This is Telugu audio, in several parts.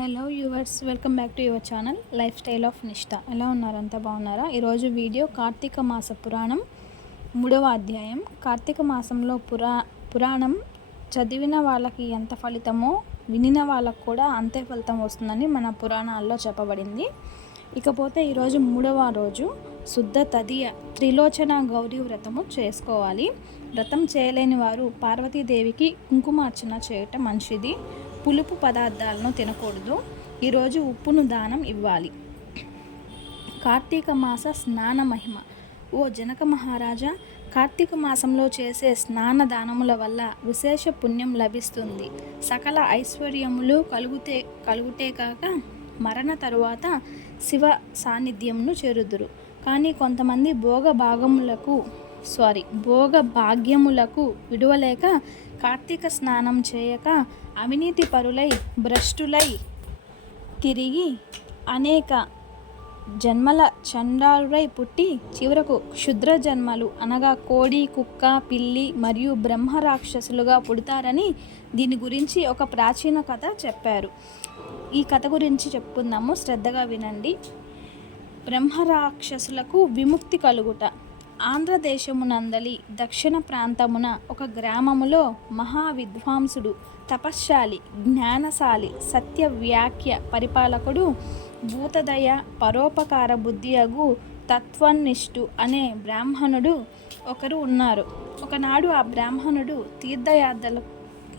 Hello yours, welcome back to your channel life style of నిష్ఠ. ఎలా ఉన్నారు? అంతా బాగున్నారా? ఈరోజు వీడియో కార్తీక మాస పురాణం 3వ అధ్యాయం. కార్తీక మాసంలో పురాణం చదివిన వాళ్ళకి ఎంత ఫలితమో వినిన వాళ్ళకు కూడా అంతే ఫలితం వస్తుందని మన పురాణాల్లో చెప్పబడింది. ఇకపోతే ఈరోజు 3వ రోజు శుద్ధ తదియ త్రిలోచన గౌరీ వ్రతము చేసుకోవాలి. వ్రతం చేయలేని వారు పార్వతీదేవికి కుంకుమార్చన చేయటం మంచిది. పులుపు పదార్థాలను తినకూడదు. ఈరోజు ఉప్పును దానం ఇవ్వాలి. కార్తీక మాస స్నాన మహిమ. ఓ జనక మహారాజా, కార్తీక మాసంలో చేసే స్నాన దానముల వల్ల విశేష పుణ్యం లభిస్తుంది. సకల ఐశ్వర్యములు కలుగుటే కాక మరణ తరువాత శివ సాన్నిధ్యంను చేరుదురు. కానీ కొంతమంది భోగ భాగ్యములకు విడువలేక కార్తీక స్నానం చేయక అవినీతి పరులై భ్రష్టులై తిరిగి అనేక జన్మల చండాలురై పుట్టి చివరకు క్షుద్ర జన్మలు అనగా కోడి, కుక్క, పిల్లి మరియు బ్రహ్మరాక్షసులుగా పుడతారని దీని గురించి ఒక ప్రాచీన కథ చెప్పారు. ఈ కథ గురించి చెప్పుకుందాము, శ్రద్ధగా వినండి. బ్రహ్మరాక్షసులకు విముక్తి కలుగుట. ఆంధ్రదేశమునందలి దక్షిణ ప్రాంతమున ఒక గ్రామములో మహావిద్వాంసుడు, తపశ్శాలి, జ్ఞానశాలి, సత్య వ్యాఖ్య పరిపాలకుడు, భూతదయ పరోపకార బుద్ధియగు తత్వనిష్ఠు అనే బ్రాహ్మణుడు ఒకరు ఉన్నారు. ఒకనాడు ఆ బ్రాహ్మణుడు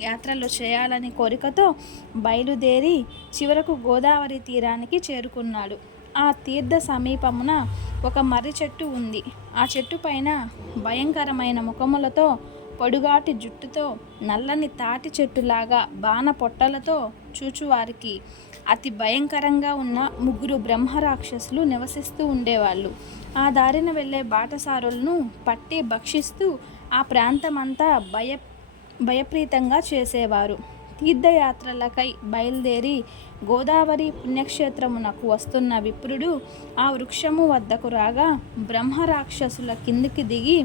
యాత్రలు చేయాలని కోరికతో బయలుదేరి చివరకు గోదావరి తీరానికి చేరుకున్నాడు. ఆ తీర్థ సమీపమున ఒక మర్రి చెట్టు ఉంది. ఆ చెట్టు పైన భయంకరమైన ముఖములతో, పొడుగాటి జుట్టుతో, నల్లని తాటి చెట్టులాగా బాణ పొట్టలతో చూచువారికి అతి భయంకరంగా ఉన్న 3 బ్రహ్మరాక్షసులు నివసిస్తూ ఉండేవాళ్ళు. ఆ దారిన వెళ్ళే బాటసారులను పట్టి భక్షిస్తూ ఆ ప్రాంతమంతా భయప్రీతంగా చేసేవారు. తీర్థయాత్రలకై బయలుదేరి గోదావరి పుణ్యక్షేత్రమునకు వస్తున్న విప్రుడు ఆ వృక్షము వద్దకు రాగా బ్రహ్మరాక్షసుల కిందికి దిగి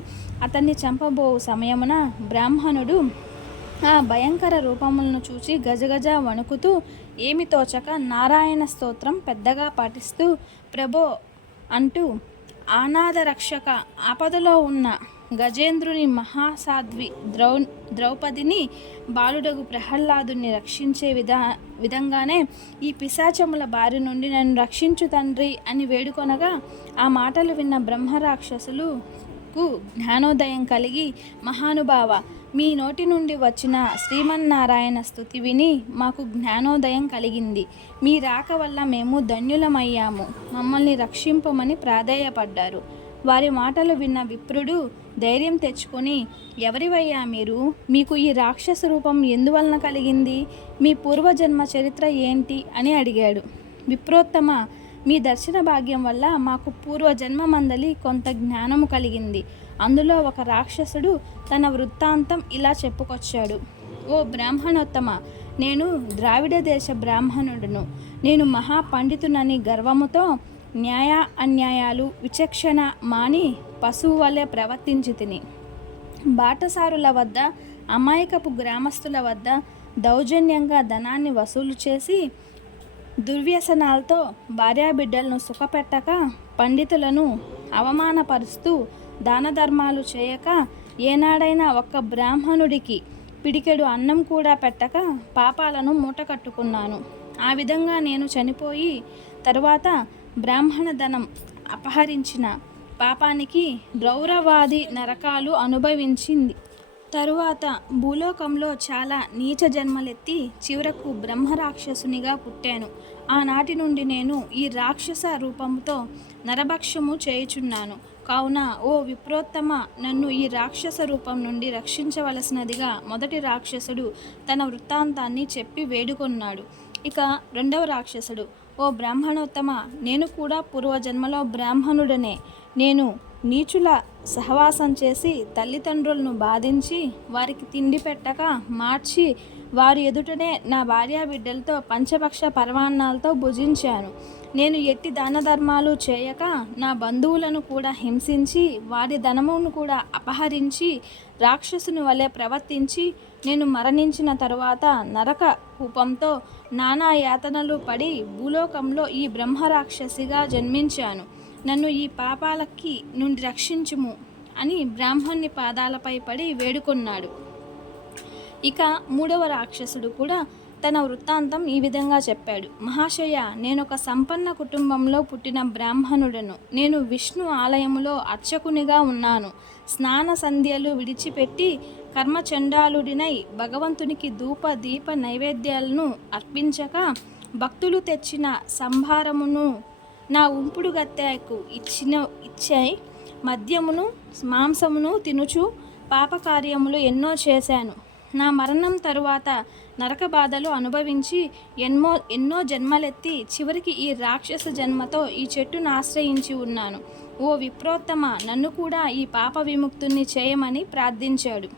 అతన్ని చంపబోవు సమయమున బ్రాహ్మణుడు ఆ భయంకర రూపములను చూచి గజగజ వణుకుతూ ఏమి తోచక నారాయణ స్తోత్రం పెద్దగా పఠిస్తూ ప్రభో అంటూ అనాథ రక్షక, ఆపదలో ఉన్న గజేంద్రుని మహాసాధ్వి ద్రౌపదిని, బాలుడగు ప్రహ్లాదుని రక్షించే విధంగానే ఈ పిశాచముల బారి నుండి నన్ను రక్షించు తండ్రి అని వేడుకొనగా ఆ మాటలు విన్న బ్రహ్మరాక్షసులకు జ్ఞానోదయం కలిగి, మహానుభావ, మీ నోటి నుండి వచ్చిన శ్రీమన్నారాయణ స్తుతి విని మాకు జ్ఞానోదయం కలిగింది. మీ రాక వల్ల మేము ధన్యులమయ్యాము. మమ్మల్ని రక్షింపమని ప్రాధేయపడ్డారు. వారి మాటలు విన్న విప్రుడు ధైర్యం తెచ్చుకొని, ఎవరివయ్యా మీరు? మీకు ఈ రాక్షస రూపం ఎందువలన కలిగింది? మీ పూర్వజన్మ చరిత్ర ఏంటి అని అడిగాడు. విప్రోత్తమ, మీ దర్శన భాగ్యం వల్ల మాకు పూర్వజన్మ మందలి కొంత జ్ఞానము కలిగింది. అందులో ఒక రాక్షసుడు తన వృత్తాంతం ఇలా చెప్పుకొచ్చాడు. ఓ బ్రాహ్మణోత్తమ, నేను ద్రావిడ దేశ బ్రాహ్మణుడును. నేను మహాపండితునని గర్వముతో న్యాయ అన్యాయాలు విచక్షణ మాని పశువు వలె ప్రవర్తించి తిని బాటసారుల వద్ద, అమాయకపు గ్రామస్తుల వద్ద దౌర్జన్యంగా ధనాన్ని వసూలు చేసి దుర్వ్యసనాలతో భార్యాబిడ్డలను సుఖపెట్టక పండితులను అవమానపరుస్తూ దాన ధర్మాలు చేయక ఏనాడైనా ఒక్క బ్రాహ్మణుడికి పిడికెడు అన్నం కూడా పెట్టక పాపాలను మూటకట్టుకున్నాను. ఆ విధంగా నేను చనిపోయి తరువాత బ్రాహ్మణ ధనం అపహరించిన పాపానికి రౌరవాది నరకాలు అనుభవించింది. తరువాత భూలోకంలో చాలా నీచ జన్మలెత్తి చివరకు బ్రహ్మరాక్షసునిగా పుట్టాను. ఆనాటి నుండి నేను ఈ రాక్షస రూపంతో నరభక్షము చేయుచున్నాను. కావున ఓ విప్రోత్తమ, నన్ను ఈ రాక్షస రూపం నుండి రక్షించవలసినదిగా మొదటి రాక్షసుడు తన వృత్తాంతాన్ని చెప్పి వేడుకొన్నాడు. ఇక రెండవ రాక్షసుడు, ఓ బ్రాహ్మణోత్తమ, నేను కూడా పూర్వజన్మలో బ్రాహ్మణుడనే. నేను నీచుల సహవాసం చేసి తల్లిదండ్రులను బాధించి వారికి తిండి పెట్టక మార్చి వారి ఎదుటనే నా భార్యాబిడ్డలతో పంచపక్ష పరమాన్నాలతో భుజించాను. నేను ఎట్టి దాన ధర్మాలు చేయక నా బంధువులను కూడా హింసించి వారి ధనమును కూడా అపహరించి రాక్షసుని వలె ప్రవర్తించి నేను మరణించిన తరువాత నరక కూపంతో నానా యాతనలు పడి భూలోకంలో ఈ బ్రహ్మరాక్షసిగా జన్మించాను. నన్ను ఈ పాపాలకి నుండి రక్షించుము అని బ్రాహ్మణుని పాదాలపై పడి వేడుకొన్నాడు. ఇక మూడవ రాక్షసుడు కూడా తన వృత్తాంతం ఈ విధంగా చెప్పాడు. మహాశయ, నేనొక సంపన్న కుటుంబంలో పుట్టిన బ్రాహ్మణుడను. నేను విష్ణు ఆలయములో అర్చకునిగా ఉన్నాను. స్నాన సంధ్యలు విడిచిపెట్టి కర్మచండాలుడినై భగవంతునికి ధూప దీప నైవేద్యాలను అర్పించక భక్తులు తెచ్చిన సంభారమును నా ఉంపుడు గత్తెకు ఇచ్చే మద్యమును మాంసమును తినుచు పాపకార్యములు ఎన్నో చేశాను. నా మరణం తరువాత నరక బాధలు అనుభవించి ఎన్నో జన్మలెత్తి చివరికి ఈ రాక్షస జన్మతో ఈ చెట్టును ఆశ్రయించి ఉన్నాను. ఓ విప్రోత్తమ, నన్ను కూడా ఈ పాప విముక్తుని చేయమని ప్రార్థించాడు.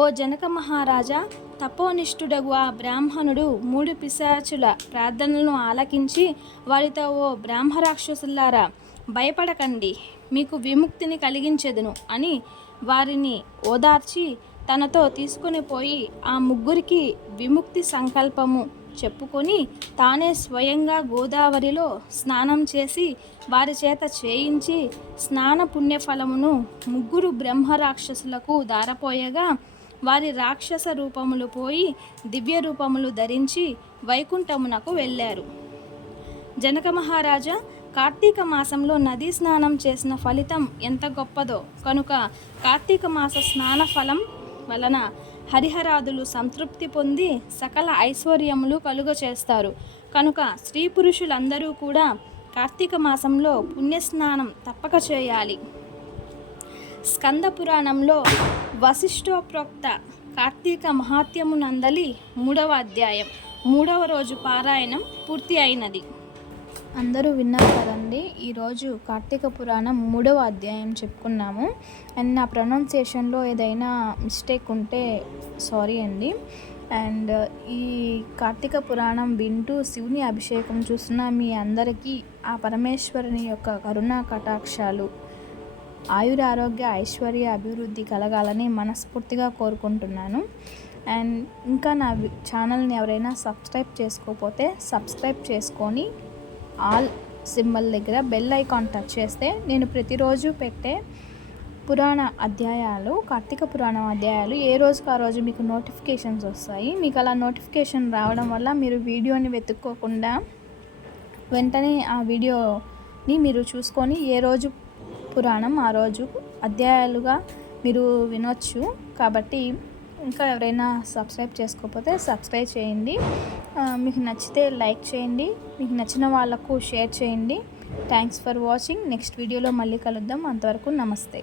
ఓ జనక మహారాజా, తపోనిష్ఠుడగు ఆ బ్రాహ్మణుడు 3 పిశాచుల ప్రార్థనలను ఆలకించి వారితో, ఓ బ్రాహ్మరాక్షసులారా, భయపడకండి, మీకు విముక్తిని కలిగించెదను అని వారిని ఓదార్చి తనతో తీసుకుని పోయి ఆ ముగ్గురికి విముక్తి సంకల్పము చెప్పుకొని తానే స్వయంగా గోదావరిలో స్నానం చేసి వారి చేత చేయించి స్నాన పుణ్యఫలమును ముగ్గురు బ్రహ్మరాక్షసులకు దారపోయగా వారి రాక్షస రూపములు పోయి దివ్య రూపములు ధరించి వైకుంఠమునకు వెళ్ళారు. జనక మహారాజా, కార్తీక మాసంలో నదీ స్నానం చేసిన ఫలితం ఎంత గొప్పదో కనుక కార్తీక మాస స్నాన ఫలం వలన హరిహరాదులు సంతృప్తి పొంది సకల ఐశ్వర్యములు కలుగచేస్తారు. కనుక స్త్రీ పురుషులందరూ కూడా కార్తీక మాసంలో పుణ్యస్నానం తప్పక చేయాలి. స్కంద పురాణంలో వశిష్ఠోప్రోక్త కార్తీక మహాత్మ్యమునందలి 3వ అధ్యాయం 3వ రోజు పారాయణం పూర్తి అయినది. అందరూ విన్నారు కదండి. ఈరోజు కార్తీక పురాణం 3వ అధ్యాయం చెప్పుకున్నాము. అండ్ నా ప్రొనౌన్సియేషన్లో ఏదైనా మిస్టేక్ ఉంటే సారీ అండి. అండ్ ఈ కార్తీక పురాణం వింటూ శివుని అభిషేకం చూస్తున్న మీ అందరికీ ఆ పరమేశ్వరుని యొక్క కరుణా కటాక్షాలు, ఆయురారోగ్య ఐశ్వర్య అభివృద్ధి కలగాలని మనస్ఫూర్తిగా కోరుకుంటున్నాను. అండ్ ఇంకా నా ఛానల్ని ఎవరైనా సబ్స్క్రైబ్ చేసుకోకపోతే సబ్స్క్రైబ్ చేసుకొని ఆల్ సింబల్ దగ్గర బెల్ ఐకాన్ టచ్ చేస్తే నేను ప్రతిరోజు పెట్టే పురాణ అధ్యాయాలు, కార్తీక పురాణం అధ్యాయాలు ఏ రోజుకు ఆ రోజు మీకు నోటిఫికేషన్స్ వస్తాయి. మీకు అలా నోటిఫికేషన్ రావడం వల్ల మీరు వీడియోని వెతుక్కోకుండా వెంటనే ఆ వీడియోని మీరు చూసుకొని ఏ రోజు పురాణం ఆ రోజు అధ్యాయాలుగా మీరు వినొచ్చు. కాబట్టి ఇంకా ఎవరైనా సబ్స్క్రైబ్ చేసుకోకపోతే సబ్స్క్రైబ్ చేయండి. మీకు నచ్చితే లైక్ చేయండి, మీకు నచ్చిన వాళ్ళకు షేర్ చేయండి. Thanks for watching. నెక్స్ట్ వీడియోలో మళ్ళీ కలుద్దాం. అంతవరకు నమస్తే.